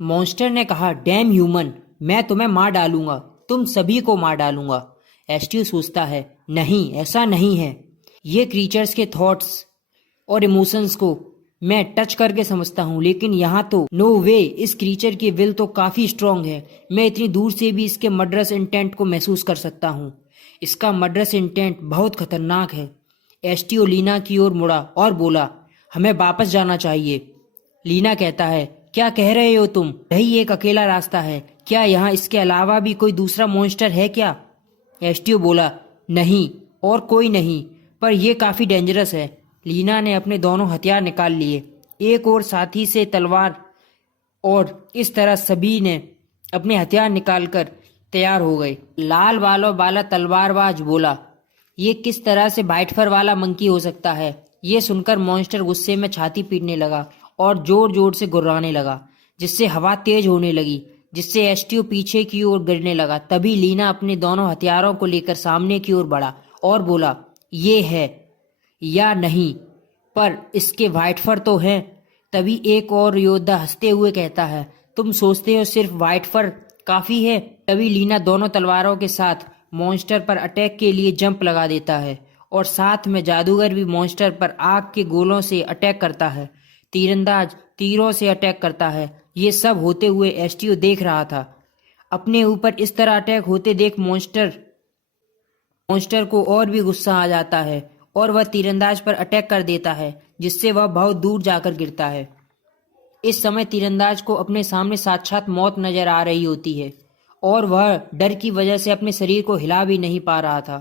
Monster ने कहा, dam human, मैं तुम्हें मार डालूंगा, तुम सभी को मार डालूंगा। एस्ट्यू सोचता है, नहीं, ऐसा नहीं है। ये क्रीचर्स के थॉट्स और इमोशंस को मैं टच करके समझता हूँ, लेकिन यहाँ तो नो वे। इस क्रीचर की विल तो काफी स्ट्रांग है। मैं इतनी दूर से भी इसके मर्डरस इंटेंट को महसूस कर सकता हूँ। इसका मर्डरस इंटेंट बहुत खतरनाक है। एस्टियो लीना की ओर मुड़ा और बोला, हमें वापस जाना चाहिए। लीना कहता है, क्या कह रहे हो तुम? यही एक अकेला रास्ता है। क्या यहाँ इसके अलावा भी कोई दूसरा मॉन्स्टर है क्या? एस्टियो बोला, नहीं, और कोई नहीं, पर यह काफी डेंजरस है। लीना ने अपने दोनों हथियार निकाल लिए, एक और साथी से तलवार, और इस तरह सभी ने अपने हथियार निकालकर तैयार हो गए। लाल बालों वाला तलवारबाज बोला, ये किस तरह से वाइट फर वाला मंकी हो सकता है? ये सुनकर मॉन्स्टर गुस्से में छाती पीटने लगा और जोर जोर से गुर्राने लगा, जिससे हवा तेज होने लगी, जिससे एस्टियो पीछे की ओर गिरने लगा। तभी लीना अपने दोनों हथियारों को लेकर सामने की ओर बढ़ा और बोला, ये है या नहीं, पर इसके वाइट फर तो हैं। तभी एक और योद्धा हंसते हुए कहता है, तुम सोचते हो सिर्फ वाइट फर काफी है? तभी लीना दोनों तलवारों के साथ मॉन्स्टर पर अटैक के लिए जंप लगा देता है, और साथ में जादूगर भी मॉन्स्टर पर आग के गोलों से अटैक करता है। तीरंदाज तीरों से अटैक करता है। ये सब होते हुए एस्टियो देख रहा था। अपने ऊपर इस तरह अटैक होते देख मॉन्स्टर को और भी गुस्सा आ जाता है और वह तीरंदाज पर अटैक कर देता है, जिससे वह बहुत दूर जाकर गिरता है। इस समय तीरंदाज को अपने सामने साक्षात मौत नजर आ रही होती है और वह डर की वजह से अपने शरीर को हिला भी नहीं पा रहा था।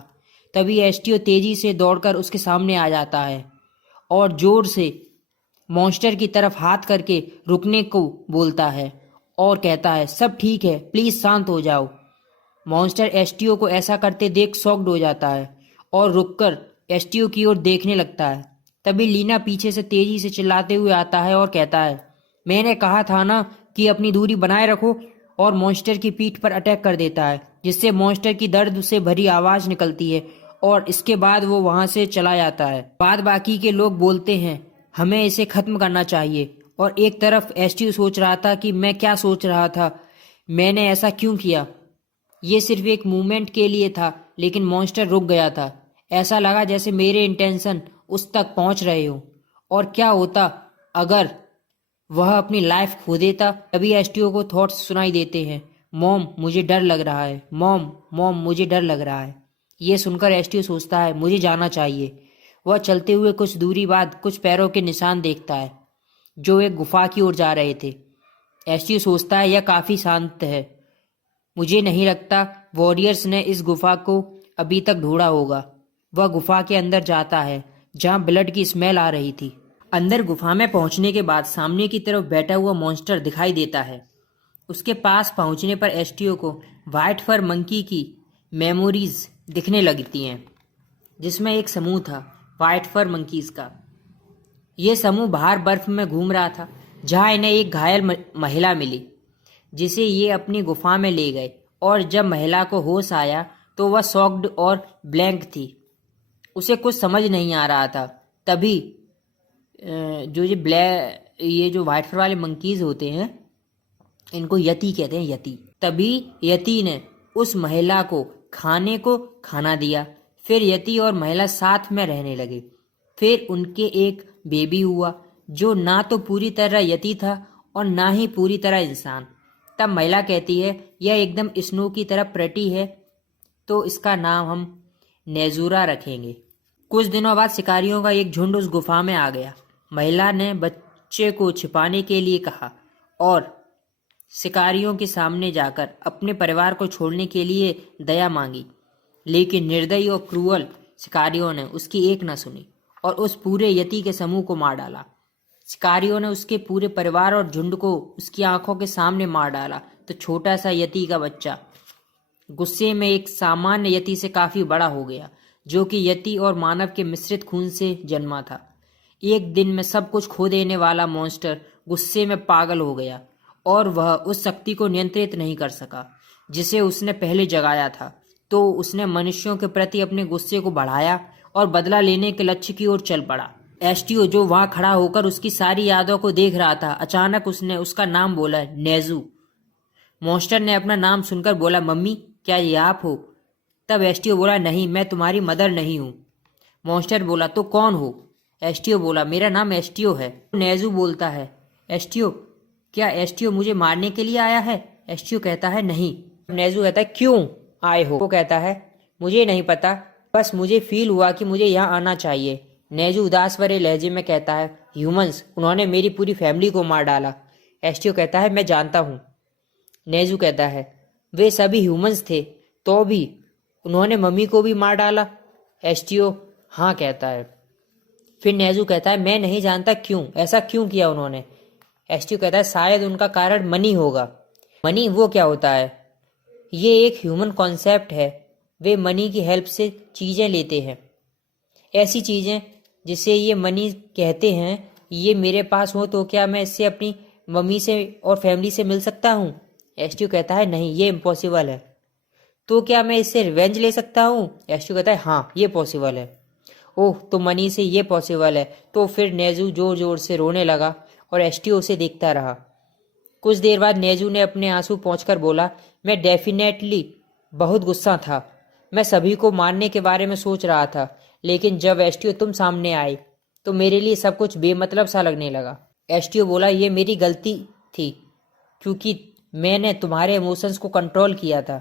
तभी एस्टियो तेजी से दौड़कर उसके सामने आ जाता है और जोर से मॉन्स्टर की तरफ हाथ करके रुकने को बोलता है और कहता है, सब ठीक है, प्लीज शांत हो जाओ। मॉन्स्टर एस्टियो को ऐसा करते देख शॉक्ड हो जाता है और रुककर एस्टियो की ओर देखने लगता है। तभी लीना पीछे से तेजी से चिल्लाते हुए आता है और कहता है, मैंने कहा था ना कि अपनी दूरी बनाए रखो, और मॉन्स्टर की पीठ पर अटैक कर देता है, जिससे मॉन्स्टर की दर्द से भरी आवाज निकलती है और इसके बाद वो वहां से चला जाता है। बाद बाकी के लोग बोलते हैं, हमें इसे खत्म करना चाहिए। और एक तरफ एस्टियो सोच रहा था कि मैं क्या सोच रहा था, मैंने ऐसा क्यों किया? ये सिर्फ एक मूवमेंट के लिए था, लेकिन मॉन्स्टर रुक गया था। ऐसा लगा जैसे मेरे इंटेंशन उस तक पहुंच रहे हो। और क्या होता अगर वह अपनी लाइफ खो देता? तभी एस्टियो को थॉट्स सुनाई देते हैं, मॉम मुझे डर लग रहा है, मॉम मॉम मुझे डर लग रहा है। ये सुनकर एस्टियो सोचता है, मुझे जाना चाहिए। वह चलते हुए कुछ दूरी बाद कुछ पैरों के निशान देखता है जो एक गुफा की ओर जा रहे थे। एस्टियो सोचता है, यह काफी शांत है। मुझे नहीं लगता वॉरियर्स ने इस गुफा को अभी तक ढूंढा होगा। वह गुफा के अंदर जाता है जहां ब्लड की स्मेल आ रही थी। अंदर गुफा में पहुंचने के बाद सामने की तरफ बैठा हुआ मॉन्स्टर दिखाई देता है। उसके पास पहुंचने पर एस्टियो को व्हाइट फर मंकी की मेमोरीज दिखने लगती हैं, जिसमें एक समूह था व्हाइट फर मंकीज का। ये समूह बाहर बर्फ में घूम रहा था, जहां इन्हें एक घायल महिला मिली, जिसे ये अपनी गुफा में ले गए। और जब महिला को होश आया तो वह शॉक्ड और ब्लैंक थी। उसे कुछ समझ नहीं आ रहा था। तभी ये जो व्हाइट फर वाले मंकीज होते हैं, इनको यति कहते हैं, यति। तभी यति ने उस महिला को खाना दिया। फिर यति और महिला साथ में रहने लगे। फिर उनके एक बेबी हुआ, जो ना तो पूरी तरह यति था और ना ही पूरी तरह इंसान। तब महिला कहती है, यह एकदम स्नो की तरह प्रेटी है, तो इसका नाम हम नेजुरा रखेंगे। कुछ दिनों बाद शिकारियों का एक झुंड उस गुफा में आ गया। महिला ने बच्चे को छिपाने के लिए कहा और शिकारियों के सामने जाकर अपने परिवार को छोड़ने के लिए दया मांगी, लेकिन निर्दयी और क्रूअल शिकारियों ने उसकी एक न सुनी और उस पूरे यति के समूह को मार डाला। शिकारियों ने उसके पूरे परिवार और झुंड को उसकी आंखों के सामने मार डाला, तो छोटा सा यति का बच्चा गुस्से में एक सामान्य यति से काफी बड़ा हो गया, जो कि यति और मानव के मिश्रित खून से जन्मा था। एक दिन में सब कुछ खो देने वाला मॉन्स्टर गुस्से में पागल हो गया और वह उस शक्ति को नियंत्रित नहीं कर सका जिसे उसने पहले जगाया था। तो उसने मनुष्यों के प्रति अपने गुस्से को बढ़ाया और बदला लेने के लक्ष्य की ओर चल पड़ा। एसटीओ जो वहां खड़ा होकर उसकी सारी यादों को देख रहा था, अचानक उसने उसका नाम बोला, नेजू। मॉन्स्टर ने अपना नाम सुनकर बोला, मम्मी क्या ये आप हो? तब एसटीओ बोला, नहीं, मैं तुम्हारी मदर नहीं हूँ। मॉन्स्टर बोला, तो कौन हो? एसटीओ बोला, मेरा नाम एसटीओ है। नेजू बोलता है, एसटीओ, क्या एसटीओ मुझे मारने के लिए आया है? एसटीओ कहता है, नहीं। नेजू कहता है, क्यों आए हो? वो कहता है, मुझे नहीं पता, बस मुझे फील हुआ कि मुझे यहाँ आना चाहिए। नेजू उदास भरे लहजे में कहता है, ह्यूमंस, उन्होंने मेरी पूरी फैमिली को मार डाला। एसटीओ कहता है, मैं जानता हूँ। नेजू कहता है, वे सभी ह्यूमंस थे, तो भी उन्होंने मम्मी को भी मार डाला। एसटीओ हाँ कहता है। फिर नेजू कहता है, मैं नहीं जानता क्यों, ऐसा क्यों किया उन्होंने। एसटीओ कहता है, शायद उनका कारण मनी होगा। मनी, वो क्या होता है? ये एक ह्यूमन कॉन्सेप्ट है। वे मनी की हेल्प से चीज़ें लेते हैं, ऐसी चीज़ें जिसे ये मनी कहते हैं। ये मेरे पास हो तो क्या मैं इससे अपनी मम्मी से और फैमिली से मिल सकता हूँ? एसटीओ कहता है, नहीं, ये इम्पॉसिबल है। तो क्या मैं इससे रिवेंज ले सकता हूँ? एसटीओ कहता है, हाँ, ये पॉसिबल है। ओह, तो मनी से ये पॉसिबल है। तो फिर नेजू जोर जोर से रोने लगा और एसटीओ उसे देखता रहा। कुछ देर बाद नेजू ने अपने आंसू पोंछकर बोला, मैं डेफिनेटली बहुत गुस्सा था। मैं सभी को मारने के बारे में सोच रहा था, लेकिन जब एसटीओ तुम सामने आए तो मेरे लिए सब कुछ बेमतलब सा लगने लगा। एसटीओ बोला, ये मेरी गलती थी क्योंकि मैंने तुम्हारे इमोशंस को कंट्रोल किया था।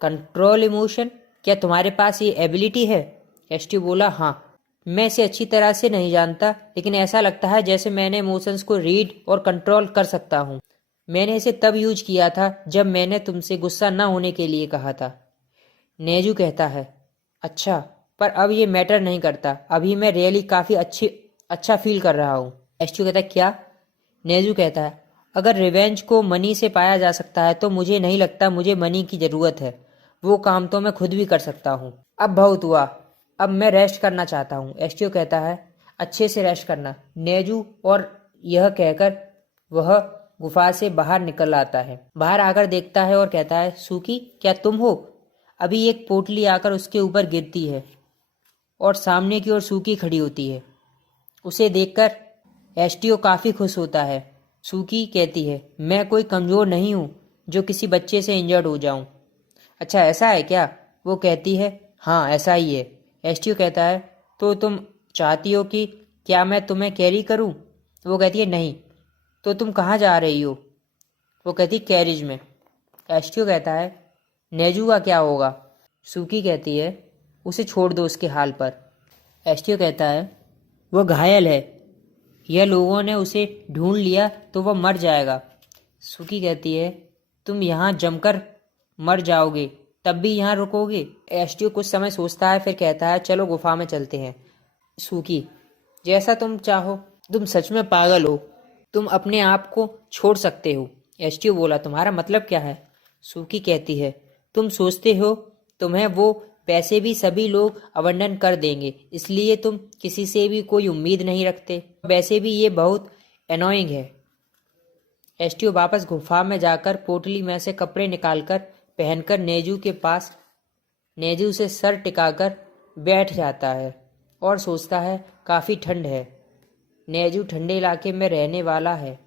Control emotion? क्या तुम्हारे पास ये एबिलिटी है? एसटीओ बोला, हाँ, मैं इसे अच्छी तरह से नहीं जानता, लेकिन ऐसा लगता है जैसे मैंने इमोशंस को रीड और कंट्रोल कर सकता हूँ। मैंने इसे तब यूज किया था जब मैंने तुमसे गुस्सा न होने के लिए कहा था। नेजू कहता है, अच्छा, पर अब ये मैटर नहीं करता। अभी मैं रियली काफ़ी अच्छा फील कर रहा हूँ। एसटीओ कहता है, क्या? नेजू कहता है, अगर रिवेंज को मनी से पाया जा सकता है तो मुझे नहीं लगता मुझे मनी की ज़रूरत है। वो काम तो मैं खुद भी कर सकता हूँ। अब बहुत हुआ, अब मैं रेस्ट करना चाहता हूँ। एसटीओ कहता है, अच्छे से रेस्ट करना। नेजू और यह कहकर वह गुफा से बाहर निकल आता है। बाहर आकर देखता है और कहता है, सूकी, क्या तुम हो? अभी एक पोटली आकर उसके ऊपर गिरती है और सामने की ओर सूकी खड़ी होती है। उसे देखकर एसटीओ काफ़ी खुश होता है। सूकी कहती है, मैं कोई कमज़ोर नहीं हूँ जो किसी बच्चे से इंजर्ड हो जाऊँ। अच्छा, ऐसा है क्या? वो कहती है, हाँ, ऐसा ही है। एसटीओ कहता है, तो तुम चाहती हो कि क्या मैं तुम्हें कैरी करूँ? वो कहती है, नहीं। तो तुम कहाँ जा रही हो? वो कहती, कैरिज में। एसटीओ कहता है, नेजू का क्या होगा? सूकी कहती है, उसे छोड़ दो उसके हाल पर। एसटीओ कहता है, वो घायल है, यह लोगों ने उसे ढूंढ लिया तो वह मर जाएगा। सूकी कहती है, तुम यहाँ जमकर मर जाओगे, तब भी यहाँ रुकोगे? एसटीओ कुछ समय सोचता है, फिर कहता है, चलो गुफा में चलते हैं। सूकी, जैसा तुम चाहो। तुम सच में पागल हो, तुम अपने आप को छोड़ सकते हो। एसटीओ बोला, तुम्हारा मतलब क्या है? सूकी कहती है, तुम सोचते हो तुम्हें वो पैसे भी सभी लोग अबंडन कर देंगे, इसलिए तुम किसी से भी कोई उम्मीद नहीं रखते। वैसे भी ये बहुत एनोइंग है। एसटीओ वापस गुफा में जाकर पोटली में से कपड़े निकालकर पहनकर नेजू के पास नेजू से सर टिकाकर बैठ जाता है और सोचता है, काफ़ी ठंड है। नेजू ठंडे इलाके में रहने वाला है।